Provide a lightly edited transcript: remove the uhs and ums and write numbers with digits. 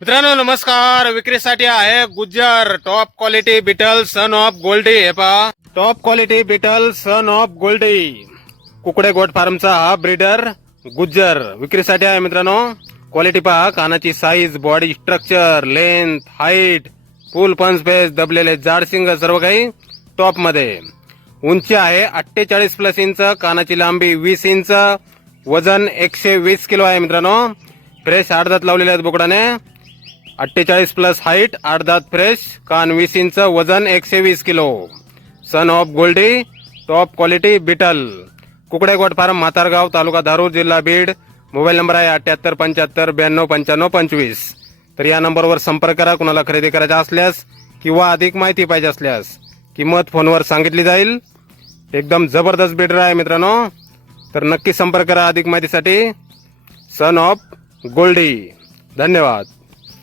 मित्रांनो नमस्कार. विक्रीसाठी आहे Gujjar top quality Beetal son of Goldy. हे पहा, top quality Beetal son of Goldy Kukde goat फार्मचा हा ब्रीडर गुज्जर विक्रीसाठी आहे. मित्रांनो क्वालिटी पहा, कानाची size, body structure, length, height, फुल पंच फेस, दबलेले जाड शिंग, सर्व काही टॉप मध्ये. उंची आहे 48 प्लस इंच, कानाची लांबी 20 इंच, वजन 120 किलो आहे. मित्रांनो फ्रेश 8 दात लावलेले आहेत बोकडाने. 48 प्लस हाईट, 8 दात फ्रेश, कान 20 इंच, वजन 120 kilo. Son of Goldie top quality Beetal, Kukde goat farm, Mhatargaon, तालुका धारूर, जिल्हा बीड. मोबाईल नंबर आहे 78 75 92 95 25. तर या नंबरवर संपर्क करा. कुणाला खरेदी करायचा असल्यास किंवा अधिक माहिती पाहिजे असल्यास किंमत फोनवर सांगितली जाईल. एकदम जबरदस्त बिडर आहे मित्रांनो, तर नक्की संपर्क करा अधिक माहितीसाठी. Son of Goldy. धन्यवाद.